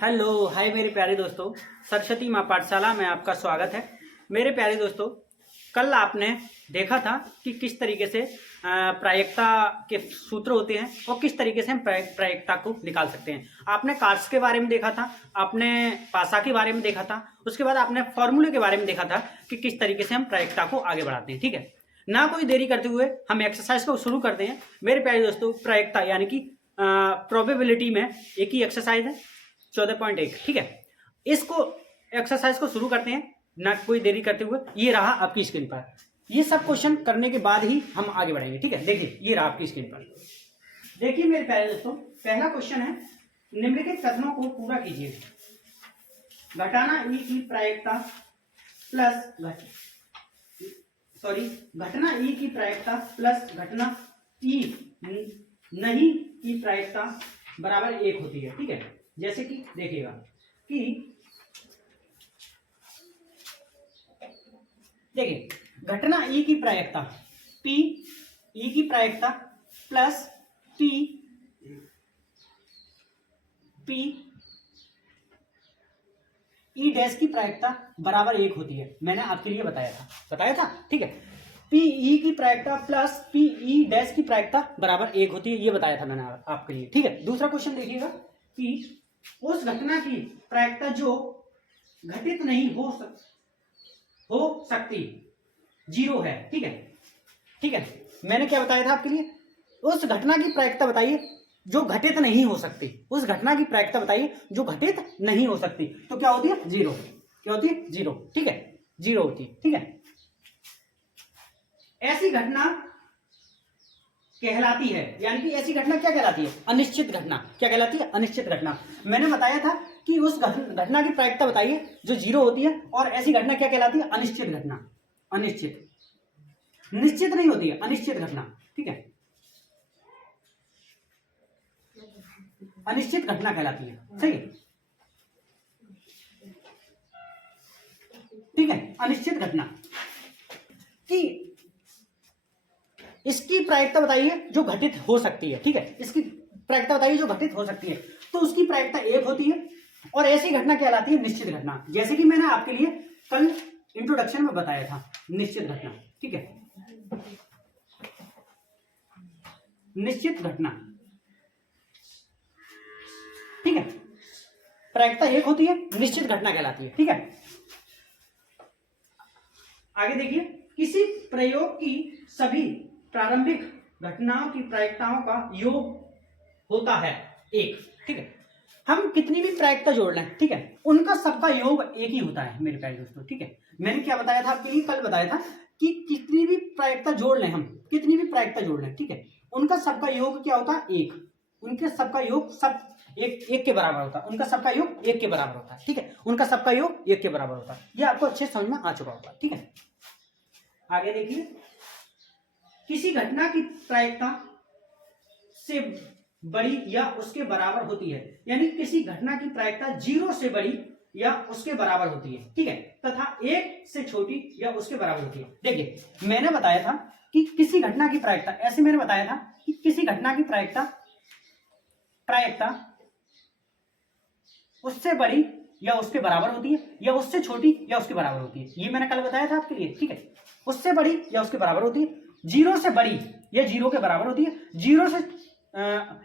Hello hi मेरे प्यारे दोस्तों, सरस्वती माँ पाठशाला में आपका स्वागत है। मेरे प्यारे दोस्तों, कल आपने देखा था कि किस तरीके से प्रायिकता के सूत्र होते हैं और किस तरीके से हम प्रायिकता को निकाल सकते हैं। आपने कार्ड्स के बारे में देखा था, आपने पासा के बारे में देखा था, उसके बाद आपने फॉर्मूले के बारे में देखा था कि किस तरीके से हम प्रायिकता को आगे बढ़ाते हैं। ठीक है ना, कोई देरी करते हुए हम एक्सरसाइज को शुरू करते हैं। मेरे प्यारे दोस्तों, प्रायिकता यानी कि प्रोबेबिलिटी में एक ही एक्सरसाइज है 14.1। ठीक है, इसको एक्सरसाइज को शुरू करते हैं ना कोई देरी करते हुए। ये रहा आपकी स्क्रीन पर, ये सब क्वेश्चन करने के बाद ही हम आगे बढ़ेंगे। ठीक है, देखिए ये रहा आपकी स्क्रीन पर। देखिए मेरे प्यारे दोस्तों, पहला क्वेश्चन है, निम्नलिखित कथनों को पूरा कीजिए। घटाना ई की प्रायिकता प्लस घटना ई की प्रायिकता प्लस घटना ई नहीं की प्रायिकता बराबर 1 होती है। ठीक है, जैसे कि देखिएगा कि देखिए घटना ई की प्रायिकता पी ई की प्रायिकता plus P P E dash की प्रायिकता बराबर 1 होती है। मैंने आपके लिए बताया था। ठीक है, पी ई की प्रायिकता प्लस पी ई डैश की प्रायिकता बराबर 1 होती है, ये बताया था मैंने आपके लिए। ठीक है, दूसरा क्वेश्चन देखिएगा कि उस घटना की प्रायिकता जो घटित नहीं हो सकती 0 है। ठीक है, मैंने क्या बताया था आपके लिए, उस घटना की प्रायिकता बताइए जो घटित नहीं हो सकती। उस घटना की प्रायिकता बताइए जो घटित नहीं हो सकती, तो क्या होती है 0। क्या होती है 0। ठीक है, 0 होती है। ठीक है, ऐसी घटना कहलाती है, यानी कि ऐसी घटना क्या कहलाती है, अनिश्चित घटना। क्या कहलाती है, अनिश्चित घटना। मैंने बताया था कि उस घटना की प्रायिकता बताइए जो 0 होती है, और ऐसी घटना क्या कहलाती है, अनिश्चित घटना। अनिश्चित, निश्चित नहीं होती है, अनिश्चित घटना। ठीक है, अनिश्चित घटना कहलाती है। सही है, ठीक है, अनिश्चित घटना कि इसकी प्रायिकता बताइए जो घटित हो सकती है। ठीक है, इसकी प्रायिकता बताइए जो घटित हो सकती है, तो उसकी प्रायिकता 1 होती है, और ऐसी घटना कहलाती है निश्चित घटना, जैसे कि मैंने आपके लिए कल इंट्रोडक्शन में बताया था। निश्चित घटना, ठीक है, निश्चित घटना। ठीक है, प्रायिकता 1 होती है, निश्चित घटना कहलाती है। ठीक है, आगे देखिए, किसी प्रयोग की सभी प्रारंभिक घटनाओं की प्रायिकताओं का योग होता है 1। ठीक है, हम कितनी भी प्रायिकता जोड़ लें, ठीक है, उनका सबका योग 1 ही होता है मेरे प्यारे दोस्तों। ठीक है, मैंने क्या बताया था आपके लिए, कल बताया था कि कितनी भी प्रायिकता जोड़ लें, हम कितनी भी प्रायिकता जोड़ लें, ठीक है, उनका सबका योग क्या होता है 1। उनके सबका योग सब एक के बराबर होता है। उनका सबका योग 1 के बराबर होता है। ठीक है, उनका सबका योग 1 के बराबर होता है। ये आपको अच्छे समझ में आ चुका होगा। ठीक है, आगे देखिए, किसी घटना की प्रायिकता से बड़ी या उसके बराबर होती है, यानी किसी घटना की प्रायिकता 0 से बड़ी या उसके बराबर होती है। ठीक है, तथा 1 से छोटी या उसके बराबर होती है। देखिए मैंने बताया था कि किसी घटना की प्रायिकता, ऐसे मैंने बताया था कि किसी घटना की प्रायिकता उससे बड़ी या उसके बराबर होती है, या उससे छोटी या उसके बराबर होती है। ये मैंने कल बताया था आपके लिए। ठीक है, उससे बड़ी या उसके बराबर होती है, 0 से बड़ी या 0 के बराबर होती है,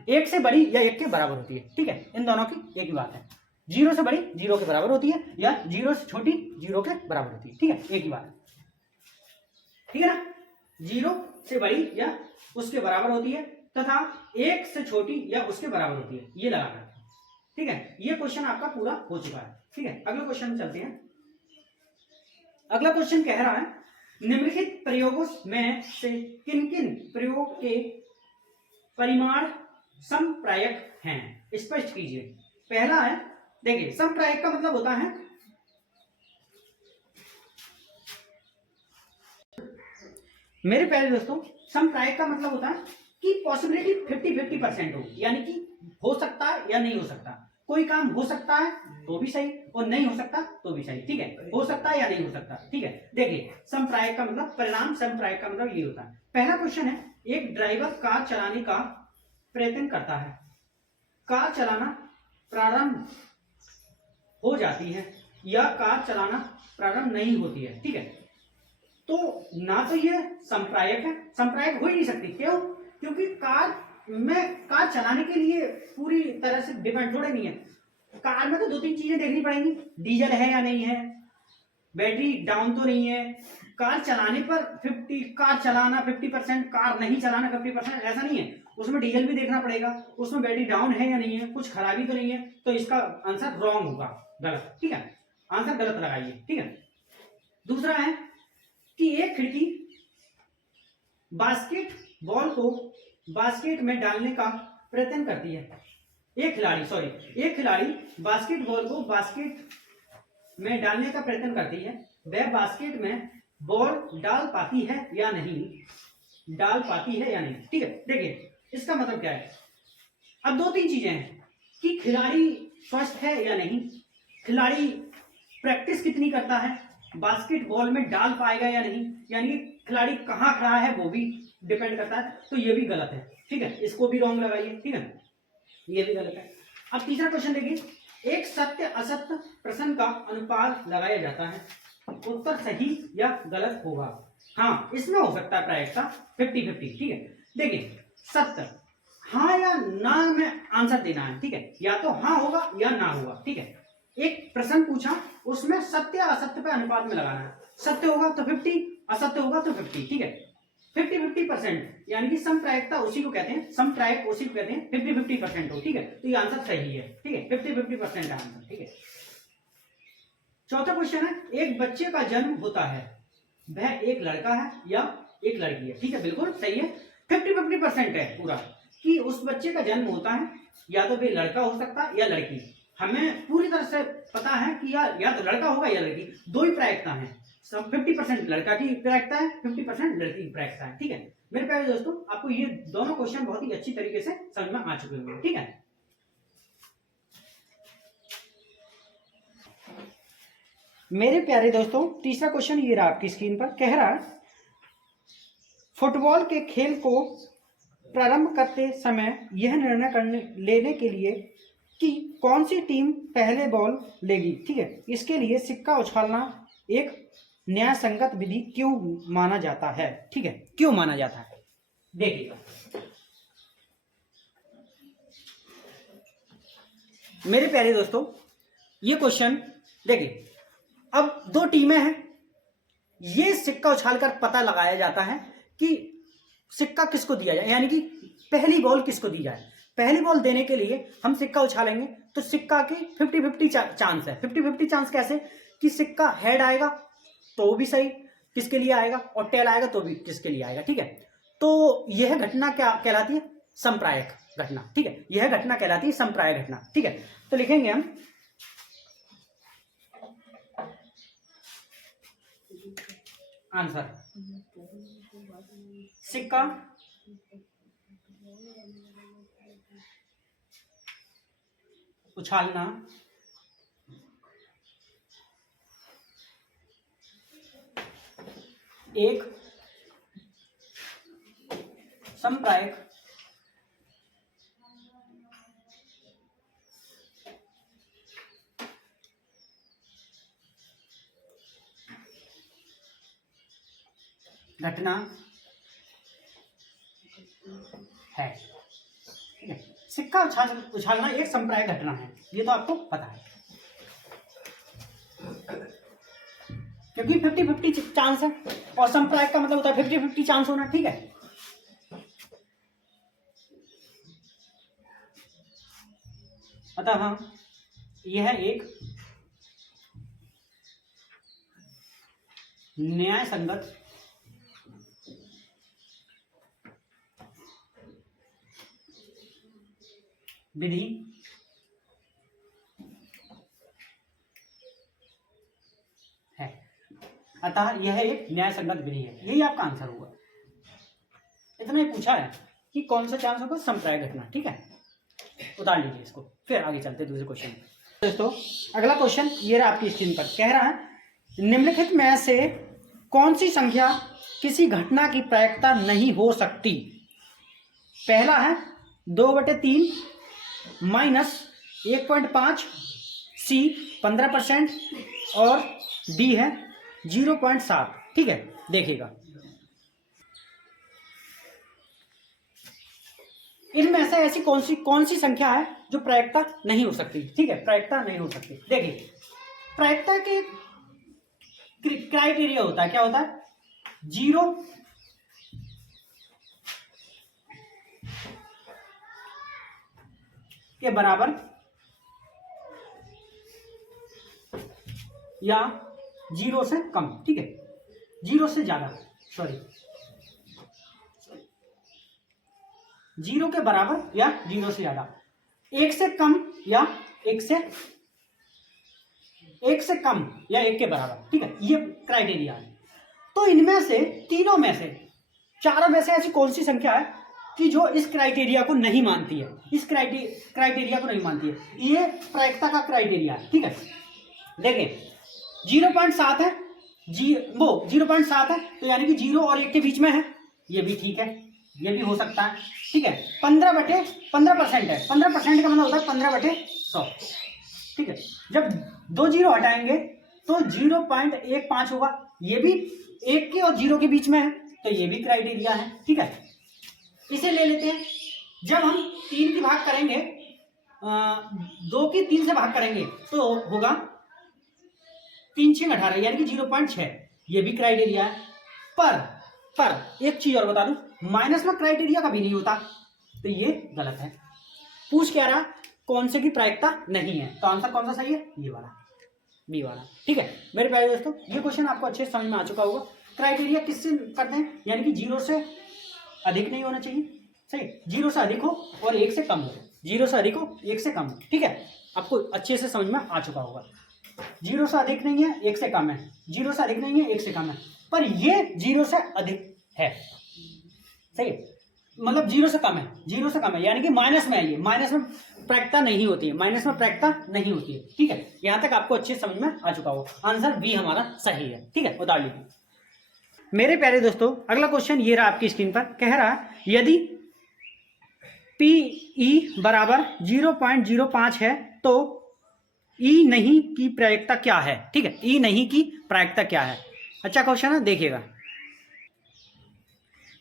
1 से बड़ी या 1 के बराबर होती है। ठीक है, इन दोनों की एक ही बात है, 0 से बड़ी 0 के बराबर होती है, या 0 से छोटी 0 के बराबर होती है। ठीक है, एक ही बात है। ठीक है ना, 0 से बड़ी या उसके बराबर होती है तथा 1 से छोटी या उसके बराबर होती है, ये लगाना। ठीक है, ये क्वेश्चन आपका पूरा हो चुका है। ठीक है, अगले क्वेश्चन में चलते हैं। अगला क्वेश्चन कह रहा है, निम्नलिखित प्रयोगों में से किन किन प्रयोग के परिमाण समप्रायक हैं, स्पष्ट कीजिए। पहला है, देखिए समप्रायक का मतलब होता है, मेरे प्यारे दोस्तों, समप्रायक का मतलब होता है कि पॉसिबिलिटी 50-50% हो, यानी कि हो सकता है या नहीं हो सकता। कोई काम हो सकता है तो भी सही, और नहीं हो सकता तो भी सही। ठीक है, हो सकता है या नहीं हो सकता। ठीक है, देखिए समप्रायक का मतलब, परिणाम समप्रायक का मतलब ये होता है। पहला क्वेश्चन है, एक ड्राइवर कार चलाने का प्रयत्न करता है, कार चलाना प्रारंभ हो जाती है या कार चलाना प्रारंभ नहीं होती है। ठीक है, तो ना तो ये संप्रायक है, संप्रायक हो ही नहीं सकती। क्यों? क्योंकि कार चलाने के लिए पूरी तरह से डिपेंड थोड़े नहीं है। कार में तो 2-3 चीजें देखनी पड़ेंगी, डीजल है या नहीं है, बैटरी डाउन तो नहीं है। कार चलाने पर 50, कार चलाना 50%, कार नहीं चलाना 50%, ऐसा नहीं है। उसमें डीजल भी देखना पड़ेगा, उसमें बैटरी डाउन है या नहीं है, कुछ खराबी तो नहीं है। तो इसका आंसर रॉन्ग होगा, गलत। ठीक है, आंसर गलत लगाइए। ठीक है, दूसरा है कि एक खिड़की बास्केटबॉल को बास्केट में डालने का प्रयत्न करती है। एक खिलाड़ी बास्केटबॉल को बास्केट में डालने का प्रयत्न करती है, वह बास्केट में बॉल डाल पाती है या नहीं। ठीक है, देखिए इसका मतलब क्या है। अब 2-3 चीजें हैं कि खिलाड़ी स्वस्थ है या नहीं, खिलाड़ी प्रैक्टिस कितनी करता है, बास्केटबॉल में डाल पाएगा या नहीं, यानी खिलाड़ी कहाँ खड़ा है वो भी डिपेंड करता है। तो ये भी गलत है। ठीक है, इसको भी रॉन्ग लगाइए। ठीक है, ये भी गलत है। अब तीसरा क्वेश्चन देखिए, एक सत्य असत्य प्रश्न का अनुपात लगाया जाता है, उत्तर सही या गलत होगा। हाँ, इसमें हो सकता है प्रायिकता 50-50। ठीक है, देखिए सत्य, हाँ या ना में आंसर देना है। ठीक है, या तो हाँ होगा या ना होगा। ठीक है, एक प्रश्न पूछा, उसमें सत्य असत्य पे अनुपात में लगाना है। सत्य होगा तो 50, असत्य होगा तो 50। ठीक है, 50-50%, यानी कि समप्रायिकता उसी को कहते हैं, समप्रायक उसी को कहते हैं 50-50% हो। ठीक है, तो ये आंसर सही है। ठीक है, 50-50% आंसर। ठीक है, चौथा क्वेश्चन है, एक बच्चे का जन्म होता है, वह एक लड़का है या एक लड़की है। ठीक है, बिल्कुल सही है। 50-50% है पूरा कि उस बच्चे का जन्म होता है, या तो वे लड़का हो सकता है या लड़की। हमें पूरी तरह से पता है कि या तो लड़का होगा या लड़की, दो ही प्रायिकता है। सब 50% लड़का की प्रायिकता है, 50% लड़की की प्रायिकता है। ठीक है मेरे प्यारे दोस्तों, आपको ये दोनों क्वेश्चन बहुत ही अच्छी तरीके से समझ में आ चुके होंगे। ठीक है, मेरे प्यारे दोस्तों, तीसरा क्वेश्चन ये रहा आपकी स्क्रीन पर। कह रहा है, फुटबॉल के खेल को प्रारंभ करते समय यह निर्णय लेने के लिए कि कौन सी टीम पहले बॉल लेगी, ठीक है, इसके लिए सिक्का उछालना एक न्याय संगत विधि क्यों माना जाता है। ठीक है, क्यों माना जाता है, देखिएगा मेरे प्यारे दोस्तों, ये क्वेश्चन देखिए। अब दो टीमें हैं, ये सिक्का उछालकर पता लगाया जाता है कि सिक्का किसको दिया जाए, यानी कि पहली बॉल किसको दी जाए। पहली बॉल देने के लिए हम सिक्का उछालेंगे तो सिक्का की 50-50 चांस है। 50-50 चांस कैसे कि सिक्का हेड आएगा तो भी सही किसके लिए आएगा, और टेल आएगा तो भी किसके लिए आएगा। ठीक है, तो यह घटना क्या कहलाती है, संप्रायक घटना। ठीक है, यह घटना कहलाती है संप्रायक घटना। ठीक है, तो लिखेंगे हम आंसर, सिक्का उछालना एक संप्रायक घटना है। ठीक है, सिक्का उछालना एक संप्रायक घटना है, ये तो आपको पता है, क्योंकि 50-50 चांस है और संप्रायक का मतलब होता है 50-50 चांस होना। ठीक है, अतः हाँ, यह एक न्याय संगत विधि है, अतः यह एक न्याय संगत विधि है। यही आपका आंसर होगा। इतना ही पूछा है कि कौन सा चांस होगा, संप्रायक घटना। ठीक है, उतार लीजिए इसको, फिर आगे चलते दूसरे क्वेश्चन। दोस्तों अगला क्वेश्चन ये रहा आपकी स्क्रीन पर। कह रहा है, निम्नलिखित में से कौन सी संख्या किसी घटना की प्रायिकता नहीं हो सकती। पहला है 2/3 माइनस 1.5, सी 15% और डी है 0.7। ठीक है, देखिएगा इनमें से ऐसी कौन सी संख्या है जो प्रायिकता नहीं हो सकती। ठीक है, प्रायिकता नहीं हो सकती। देखिए प्रायिकता के क्राइटेरिया होता है, क्या होता है, 0 के बराबर या 0 से कम। ठीक है, 0 से ज्यादा, सॉरी 0 के बराबर या 0 से ज्यादा, 1 से कम या 1 से कम या 1 के बराबर। ठीक है, ये क्राइटेरिया है। तो इनमें से तीनों में से, चारों में से ऐसी कौन सी संख्या है कि जो इस क्राइटेरिया को नहीं मानती है, इस क्राइटेरिया को नहीं मानती है। ये प्रायिकता का क्राइटेरिया है। ठीक है, देखिए 0.7 है, 0.7 है, तो यानी कि 0 और 1 के बीच में है, ये भी ठीक है, ये भी हो सकता है। ठीक है, 15% है, 15% का मतलब होता है 15/100। ठीक है, जब 2 0 हटाएंगे तो 0.15 होगा, ये भी 1 के और 0 के बीच में है, तो ये भी क्राइटेरिया है। ठीक है, इसे ले लेते हैं। जब हम 3 की भाग करेंगे, 2 की 3 से भाग करेंगे तो होगा 3 6 18, यानी कि 0.6, ये भी क्राइटेरिया है। पर एक चीज और बता दूं, माइनस में क्राइटेरिया कभी नहीं होता, तो ये गलत है। पूछ क्या रहा, कौन से की प्रायिकता नहीं है, तो आंसर कौन सा सही है, ये वाला, बी वाला। ठीक है मेरे प्यारे दोस्तों, ये क्वेश्चन आपको अच्छे से समझ में आ चुका होगा। क्राइटेरिया किससे करते हैं, यानी कि 0 से अधिक नहीं होना चाहिए, सही, 0 से अधिक हो और 1 से कम हो, 0 से अधिक हो 1 से कम हो। ठीक है, आपको अच्छे से समझ में आ चुका होगा। 0 से अधिक नहीं है, 1 से कम है, 0 से अधिक नहीं है, 1 से कम है, पर ये 0 से अधिक है, सही, मतलब 0 से कम है, 0 से कम है, यानी कि माइनस में है, ये माइनस में प्रायिकता नहीं होती है, माइनस में प्रायिकता नहीं होती है। ठीक है, यहां तक आपको अच्छे समझ में आ चुका होगा। आंसर बी हमारा सही है। ठीक है, उतार लीजिए। मेरे प्यारे दोस्तों, अगला क्वेश्चन ये रहा आपकी स्क्रीन पर, कह रहा है यदि PE बराबर 0.05 है तो E नहीं की प्रायिकता क्या है। ठीक है, E नहीं की प्रायिकता क्या है। अच्छा क्वेश्चन है, देखिएगा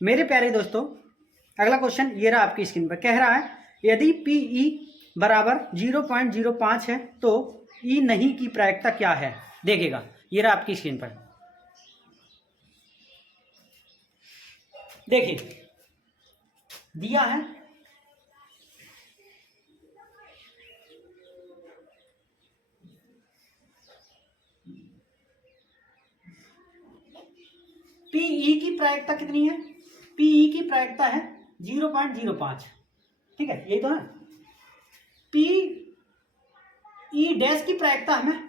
मेरे प्यारे दोस्तों, अगला क्वेश्चन ये रहा आपकी स्क्रीन पर, कह रहा है यदि PE बराबर 0.05 है तो E नहीं की प्रायिकता क्या है। देखिएगा ये रहा आपकी स्क्रीन पर, देखिए दिया है PE की प्रायिकता कितनी है, PE की प्रायिकता है 0.05। ठीक है, यही तो है। PE डैश की प्रायिकता हमें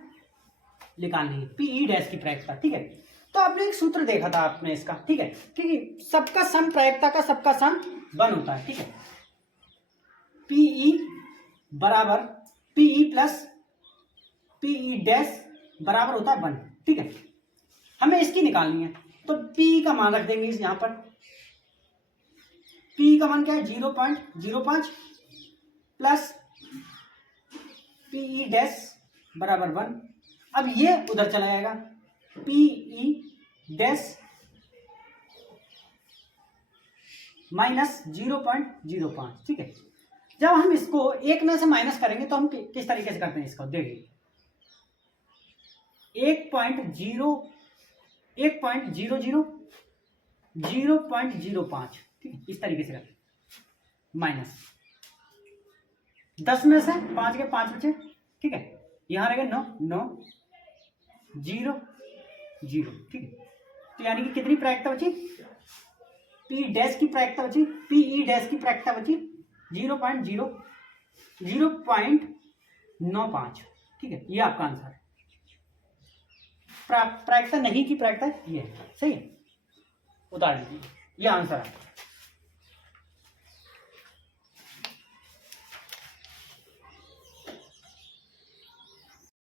निकालनी है, PE डैश की प्रायिकता। ठीक है, तो आपने एक सूत्र देखा था आपने इसका, ठीक है, कि सबका सम प्रायिकता का सबका सम 1 होता है। ठीक है, PE बराबर PE प्लस PE डैश बराबर होता है 1। ठीक है, हमें इसकी निकालनी है, तो PE का मान रख देंगे यहाँ पर। PE का मान क्या है, 0.05 प्लस PE डैश बराबर 1। अब ये उधर चला जाएगा, PE डैश माइनस 0.05। ठीक है, जब हम इसको एक में से माइनस करेंगे तो हम किस तरीके से करते हैं इसको, देखिए 0.05। ठीक है, इस तरीके से करते हैं, माइनस 10 में से 5 के 5 बचे। ठीक है, यहां रहेगा 9 0 0। ठीक है, तो यानी कि कितनी प्रायिकता बची, P डैश की प्रायिकता बची, PE डैश की प्रायिकता बची 0.95। ठीक है, ये आपका आंसर है। प्रायिकता नहीं की प्रायिकता ये है, सही है, उतार लीजिए, ये आंसर है।